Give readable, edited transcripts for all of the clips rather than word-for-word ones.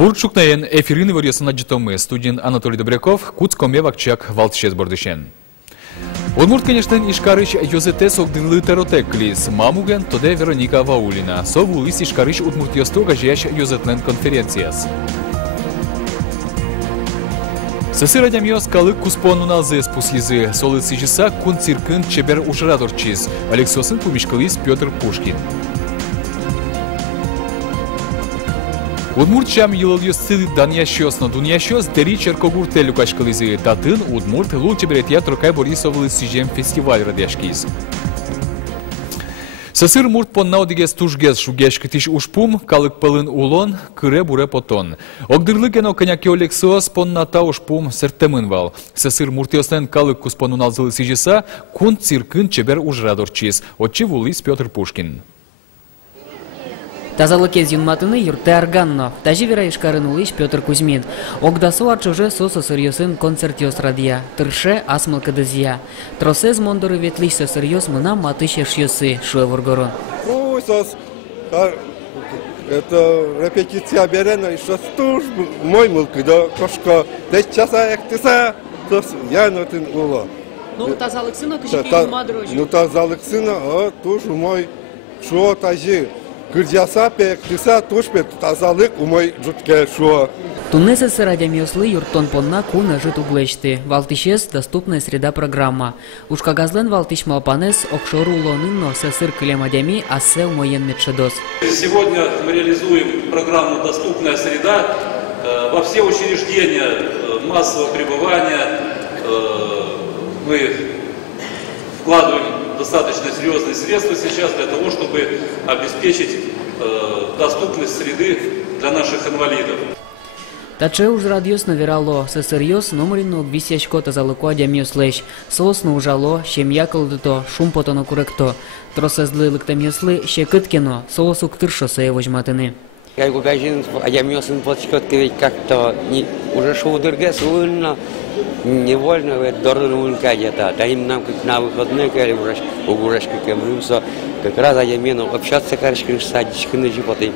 Бурчукнаен эфирины варьосына житомы. Студент Анатолий Добряков, Куцкоме вакчак валтшез бордышен. Удмурт, конечно, ишкарыш Йозете согдынлы теротек клис. Мамуген тоде Вероника Ваулина. Сову лис ишкарыш удмурт йостога жияш Йозетлен конференцияс. Сесырадям йос калык куспону налзес пусизы. Солы сижиса кун циркын чебер ушрадорчиз. Алексосын пумишкалис Петр Пушкин. Удмурт шам йылыльёс цылы даньящёс, но дуньящёс дери черкогурте люкашкализы. Татын удмурт лучше берет я Трокай Борисовлы сижем фестиваль радяшкиз. Сесыр мурт понна одигес тужгес шугешкитиш ушпум, калык пылын улон, кыре буре потон. Огдырлыгено коняки Алексос понна та ушпум сертемын вал. Сесыр муртиоснен калык куспону налзылы сижеса, кун циркын чебер ужрадорчиз. Отчи вулис Петр Пушкин. Тазалыкез юнматыны юрте арганно. Тажи вера ишкарын улиш Петр Кузьмин. Огдасу ачуже сосо сырьёсын концерт ёс радия. Тырше асмыл кадызия. Тросез мондоры ветлиш со сырьёс мына матыше шьёсы шуэ вургорон. Сос, это репетиция берена, еще стуж мой мылкы, да, кошка, 10 часа, як тиса, то я на тын ула. Ну, тазалык сына кышеке юма дрожи. Ну, тазалык сына, а тоже мой, шо тажи. Кырджаса пек тиса тушпет тазалык умой жутке шо. Туннесы сырадям ёслы юртон понна куна жит углечты. Валтишес доступная среда программа. Ушкагазлен валтиш малпанес окшору улонынно сесыр клемадями ассе умоен медшедос. Сегодня мы реализуем программу «Доступная среда» во все учреждения массового пребывания. Мы вкладываем достаточно серьезные средства сейчас для того, чтобы обеспечить доступность среды для наших инвалидов. Таче уж радиос наверало, сесерьёс номерину гвисяшко тазалыку адямьёс лещ, сосно ужало, щемья колдыто, шум потоно куректо, тросезлы лыктамьёслы, щекыткино, соосук тыршо саевожматыны. Я гугажин адямьёсын подскотки ведь как-то уже шоудыргес выльно, невольно ведь дорно улька где-то, да им нам как на выходные кали угурашки кемрюмсо, как раз адямьёну общаться карышкин садички на жипоты.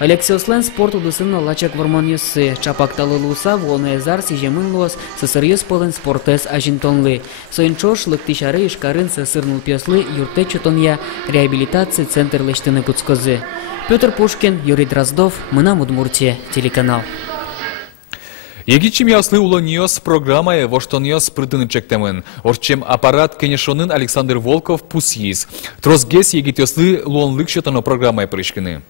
Алексей Ослен спорту дысынно лачак варманьёсы, чапакталы луса волны зар сижемын лос, сесерьёс полын спортес ажинтонлы. Соинчош лыктишары ишкарын сесырнул пёслы юрте чутонья реабилитации центр лештыны Куцкозы. Петр Пушкин, Юрий Дроздов, Мына Удмуртия, телеканал. Егичим яслы улоньёс программая воштоньёс прытыны чектемын. Орчем аппарат кенешонын Александр Волков пусиз. Тросгес егитёслы луонлык шотано программая прышкыны.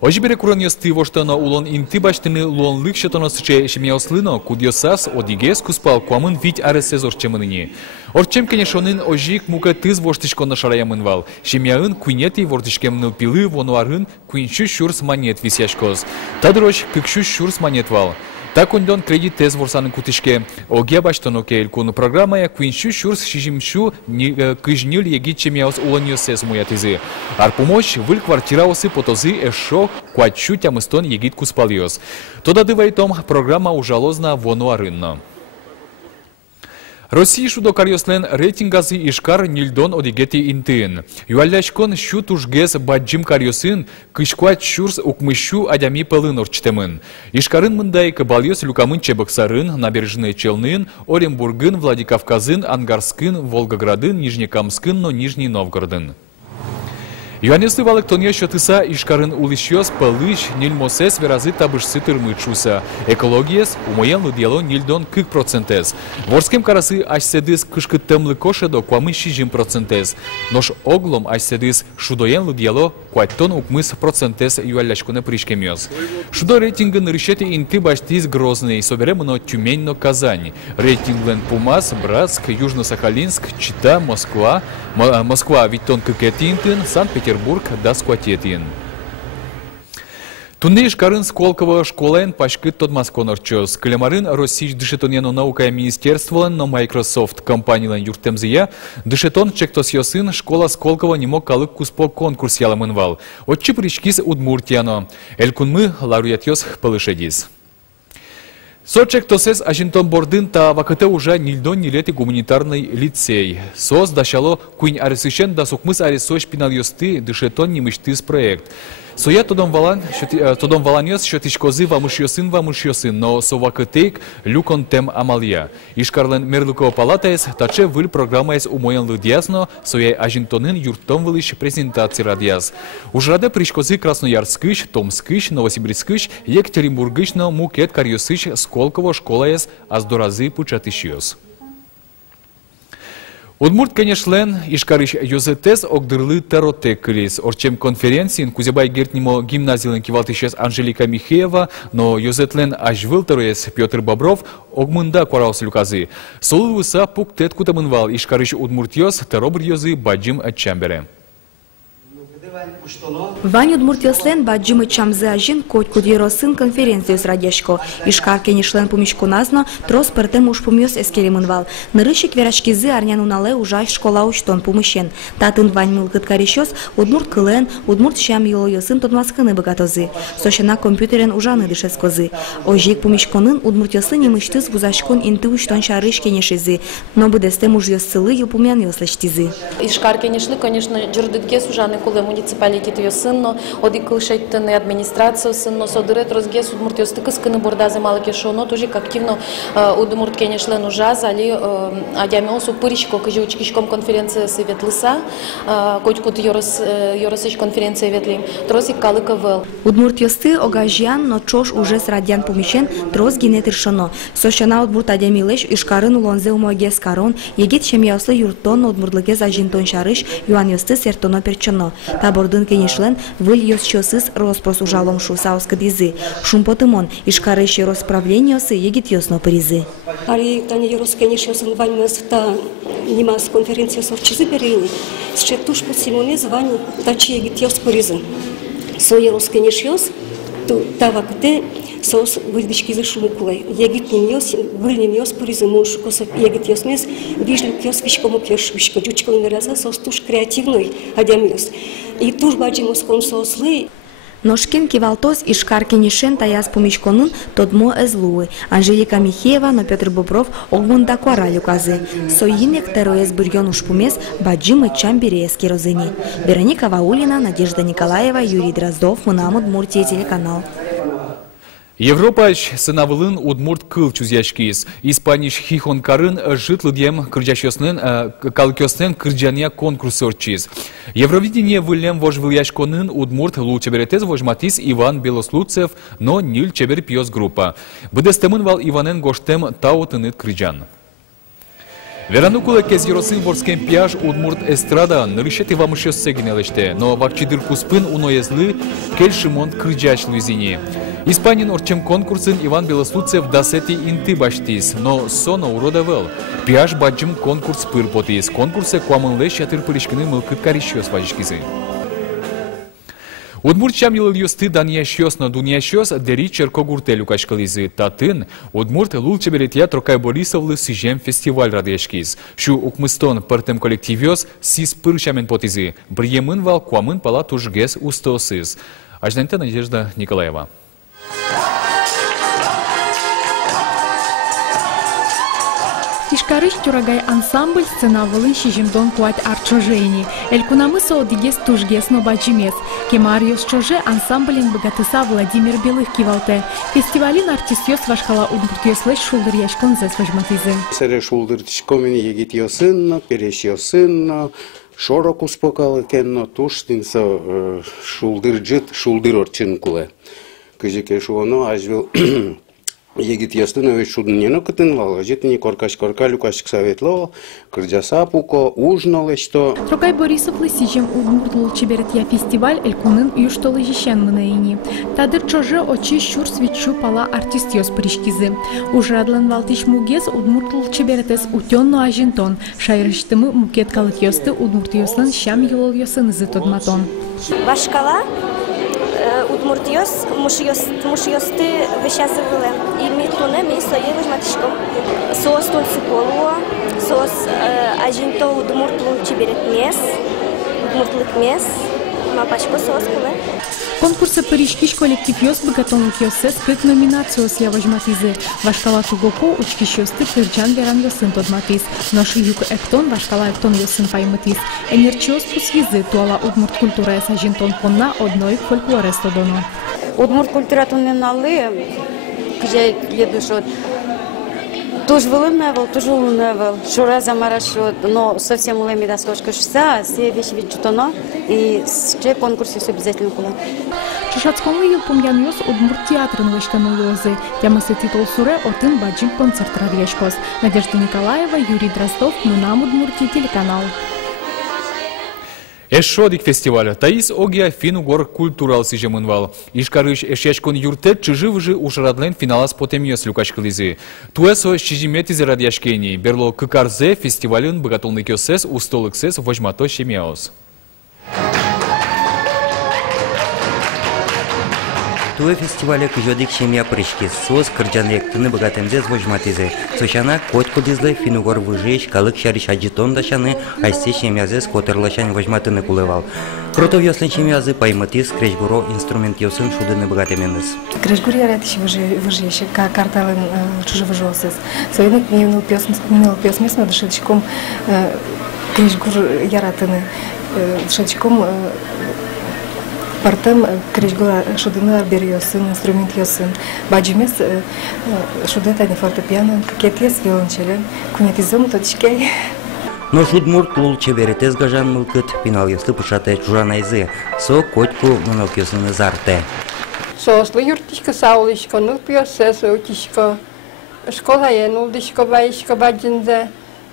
Ожибере кураньёсты воштано улон инты баштыны луонлык шотано сыче шемьяслыно кудьёсас одигес куспал куамын вить аресез орчемыныни. Орчем кенешонын ожик мука тыз воштышконно шараямын вал. Шемьяын куинети вортышкемны пилы вонуарын куинчу шурс монет висяшкоз. Тадроч кыкшу шурс монет вал. Так он кредит тез ворсаны кутышке. Оге баштоно кейл куну программая куинчу шурс шижимшу кыжнил егичем яус улоньёсез муятызы. Арпумоч выль квартираусы потозы эшо куачу тямыстон егит куспалиос. Тода дывайтом программа ужалозна вонуарынно. Россия шудо карьослен рейтингазы ишкар нильдон одигети интын. Юалляшкон шу тужгез баджим карьосын кышкуат шурс укмышу адями пылын орчтемын. Ишкарын мындай кабальёс люкамын Чебоксарын, Набережные Челнын, Оренбургын, Владикавказын, Ангарскын, Волгоградын, Нижнекамскын, но Нижний Новгородын. Юанеслы валык тонья шотыса ишкарын улышьёс пылыш нильмосес веразы табышсы тырмычуса. Экологиес умоен лыдьяло нильдон кык процентез. Ворскем карасы ашседыс кышкыттымлы кошедо куамы шижим процентез. Нош оглом ашседыс шудоен лыдьяло куаттон укмыс процентез юалляшкуне пришкемьёс. Шудо рейтингын рышети инты баштиз Грозный, соберемно Тюмень, но Казань. Рейтинглен Пумас, Братск, Южно-Сахалинск, Чита, Москва. Москва виттон кыкетинтын, Санкт-Петербург да скуатетин. Тунне ишкарын Сколково школен пашкыт тот масконорчос. Клемарын Российш дышетонено наукая министерстволен, но Microsoft компаниялен юртемзия, дышетон чектосьёсын школа Сколково не мог калык куспо конкурс яламын вал. Отчи причкис Удмуртияно. Элькунмы лауреатьёс пылышедис. Сочек тосес Ажинтон Бордын та вакыты уже нильдон нилети гуманитарный лицей. Сос дашало куин аресышен да сукмыс аресош пинал ёсты дышетон немыштыз проект. Соя тодом валаньос, що тишкози вамушьосын, но совакытейк люкон тем амалия. Ишкарлен мерлукова палатаес, таче выль программаес умоян лыдьясно, соя ажинтонын юртом вылыш презентации радиас. Ужраде пришкози Красноярскыш, Томскыш, Новосибирскыш, Екатеринбургыш, но мукет карьосыш, Сколково школаес, аздоразы пучатышьос. Удмурт, конечно, ишкарыш юзетес огдырлы теротекрис. Орчем конференции Кузебай гертнимо гимназиялен кивалтышес Анжелика Михеева, но юзетлен ажвыл тероес Петр Бобров огмында кваралс люказы. Солы уса пуктет кутамынвал ишкарыш удмуртьос теробр юзы баджим отчамбере. Вань удмуртьослен баджимы чамзы ажин кудьеросын конференциюс радешко. Ишкар кенишлен пумишко назно трос пертем уж пумьос эскелемынвал. Нырышик верашкизы арнян унале ужай школа учтон пумышен. Татын вань мылгыт каришос удмурт кылен, удмурт шам йолойосын тодмаскыны богатозы. Сошена компьютерен ужаны дышескозы. Ожик пумишконын удмуртьосы немыштыз вузашкон инты учтон шарыш кенешезы. Но будестем уж йосылы юпумян йослештизы. Ишкар кенишли, конечно, джурдытгес ужаны куле муниципалитет йосынно, одикл шейттыны администрация сынно, содырет розгес удмуртьостыкы скыны бордазы малыкешоно, тоже активно удмурт кенешлен ужаз, али адямиосу пыричко, кыжи учкишком конференция советлыса, котькут йоросыч конференция ветли, тросик калыка вел. Удмуртьосты огажян, но чош уже с радян помещен, трос генетиршоно. Сошена удмурт адямилеш, ишкарын улонзе умогес карон, егит шемьяослы юртон удмуртлыгез ажинтон шарыш, юаньосты сертоно перчоно. Табордын кенешлен выль йосчосыз роспрос ужалом шусауска дизы. Шумпотымон ишкарыщи росправлениясы егит йосно паризы. Али тани йорос кенешьосын вань мэста нимас конференция совчизы берили. Счетуш по Симоне звань тачи егит йос паризы. Со йорос кенешьос тавакте сос выдвички за шумукулай. Егит немьос, выль немьос паризы муж косов егит йосмес вижлю кёс вишкому кёшвишка джучкал мераза сос туш креативный адямьос. И туш баджимос консослы. Ношкен кивалтос ишкар кенешен таяс помишконун тодмо эзлуы. Анжелика Михеева, но Петр Бобров огмунда квараль указы. Соинек тероес бурьон ушпумес баджимы чамбиреески розыни. Вероника Ваулина, Надежда Николаева, Юрий Дроздов, Мунам Удмуртия, телеканал. Европач сынавылын удмурт кыл чузяшкиз. Испаниш хихон карын житлыдем кырджашёснен калкёснен кырджания конкурсы орчиз. Евровидение вылем вож выльяшконын удмурт лу чеберетез вожматис Иван Белослуцев, но ниль чебер пьёс группа. Быдестемын вал Иванен гоштем таутыныт кырджан. Веранукула кез йоросын ворскен пьяж удмурт эстрада нырышети вамышёс сегинелеште, но вакчидыр куспын уноезлы кель шимон кырджаш луизини. Испанин орчем конкурсын Иван Белослуцев дасети инты баштиз, но соно уродавел. Пьяж баджим конкурс пыр потиз. Конкурсе куамынле шатыр пырышкины мылкыт каришёс важишкизы. Удмурт чам йыльёсты данияшёс, но дуняшёс дери черкогуртелю кашкализы. Татын удмурт лул чеберетья Трокай Борисовлы сижем фестиваль радешкиз. Шу укмыстон партем коллективёс сис пыршамен потизы. Бриемын вал куамын пала тужгес устосыз. Ажданта Надежда Николаева. Ишкарыш тюрагай ансамбль сцена вылын шижимдон куать арчожени. Элькунамысо одигес тужгес но баджимес. Кемариос чоже ансамблен богатыса Владимир Белых кивалте. Фестивалин артистьос вашхала удмуртьослеш шулдыр яшкон зес вожматизы. Сере шулдыр тишкомени егит йосынно, переш йосынно, шорок успокалы кенно туштинса шулдыр жит, шулдыр орчин куле. Кыжеке шуоно ажвил егит ястынович шуднено кытынвал, житни коркаш-корка люкашик советло, кырджаса пуко, ужнало что. Трокай Борисов лысижем удмуртлыл чеберетья фестиваль элькунын уюштолы жишен мынаини. Тадыр чоже очи щур свечу пала артистьос пришкизы. Ужрадлан валтиш мугез удмуртлыл чеберетес утённо ажинтон, шайрыштымы мукет калыкьосты удмуртьослан щам юлольёсын зытодматон. Вашкала удмуртьос мушьосты вещазывали. И митоне мисо евож матишком. Соос тон сыполуо, соос ажинто удмуртлыл чеберет мес, удмуртлык мес, мапашко соос куле. Конкурсы парижкиш коллектив ёс богатонлык ёссе сприт номинацию с яважматизы. Вашкала тугоко учкиш ёсты кырджан веран ёсын тодматиз. Ноши юк эктон вашкала эктон ёсын пайматиз. Энерчиос пус езы туала удмурт культура эсажинтон понна одной фольклоресто доно. Удмурт культура тонненалы, где ледушот. Тоже волневал, тоже волневал. Шура замарашот, но совсем улеми да скошка шса, все вещи виджутоно и ще конкурсе все обязательно было. Чушацкому юлпумян ёс удмурт театрын выштанулозы. Ямасы титул суре отын баджим концерт радиошкос. Надежда Николаева, Юрий Дроздов, Мунам Удмуртия, телеканал. Эшодик фестиваль таис огия финугор культурал сижемынвал. Ишкарыш эшячкон юртет чиживыжи ушарадлен финалас потемьёс люкачкализы. Туэсо щижиметизе радиашкени. Берло кыкарзе фестивален богатолный кёсес устолыксес вожмато щемяос. Туе фестиваля кыжодик семья прыщки. Сос кырджанлек тыны богатемзе звожматизе. Сочана котку дизле финугор выжеч калык шариш аджитон дашаны айсе семьязе скотерлашан вожматыны кулевал. Кротов ёслен семьязы пайматиз крежгуро инструмент ёсын шудыны богатеменес. Крежгур яратыш выжеч карталын чужи выжосыз. Союзник минул пёс местно дышечком крежгур яратыны дышечком Партем крежгура шудына берёсын, инструмент ёсын. Баджимес шудета не фортепиано, какие-то виолончели, кунетизом точкей. Но шудмурт лул чеберетез гажан мылкыт, пинал ёслы пушате чужанайзы, со котку мунал ёсын зарте. Сослы юртишка саулишка, ну пьёсе соутишка, школа енулдишка, баишка баджинзе,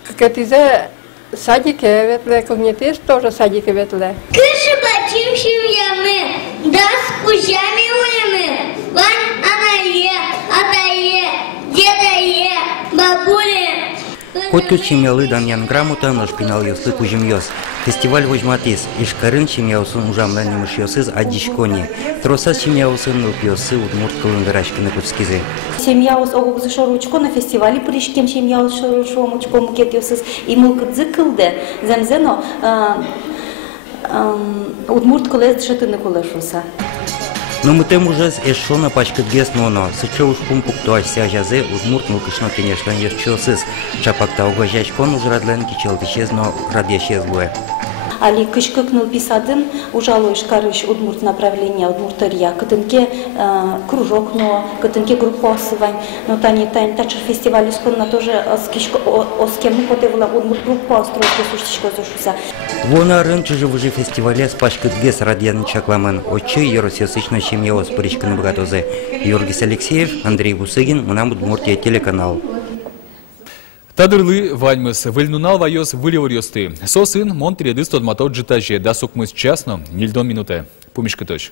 какие-то садики ветле, когнитез тоже садики ветле. Кыши бачим семьями, да скучами улемы, ван анае, атае, дедае, бабуле. Котку семьялы даньян грамота, но шпинал ёслы кужим ёс. Фестиваль вожматиз, ишкарын семьяусын ужамдан немыш ёсыз аддишкони. Троса семьяусын нылп ёсы удмурт кылындарашкины кутскизы. Семьяус огугзы шоручко на фестивале пришкем семьяус шоручко мукет ёсыз и мылкыдзы кылды. Земзено удмурт кылез дышатыны кулешуса. Но мы тем уже эшо на пачкат гес ноно. Сыче уж пумпук то ася жазе удмурт мылкышно конечно ёсчосыз. Чапакта угожачкон уж радлен кичелдышезно радьящезлуэ. Али кышкыкнул писадын ужалу ишкарыш удмурт направления удмуртария. Кытынке кружок но, кытынке группосывань. Но тани тачер фестиваль исконно тоже оскему потевла удмурт группа стройки сущичко зашуса. Вона рынче живужи фестивале с пачкат гес радьян чакламен. Очи еросьосычно семьяос паричканы богатозы. Юргис Алексеев, Андрей Бусыгин, Мунам Удмуртия, телеканал. Тадырлы вальмыс выльнунал вайос вылевар ёсты. Сосын монтредыс тодматот житаже, да сукмыс часно, нильдон минуте. Пумишка точ.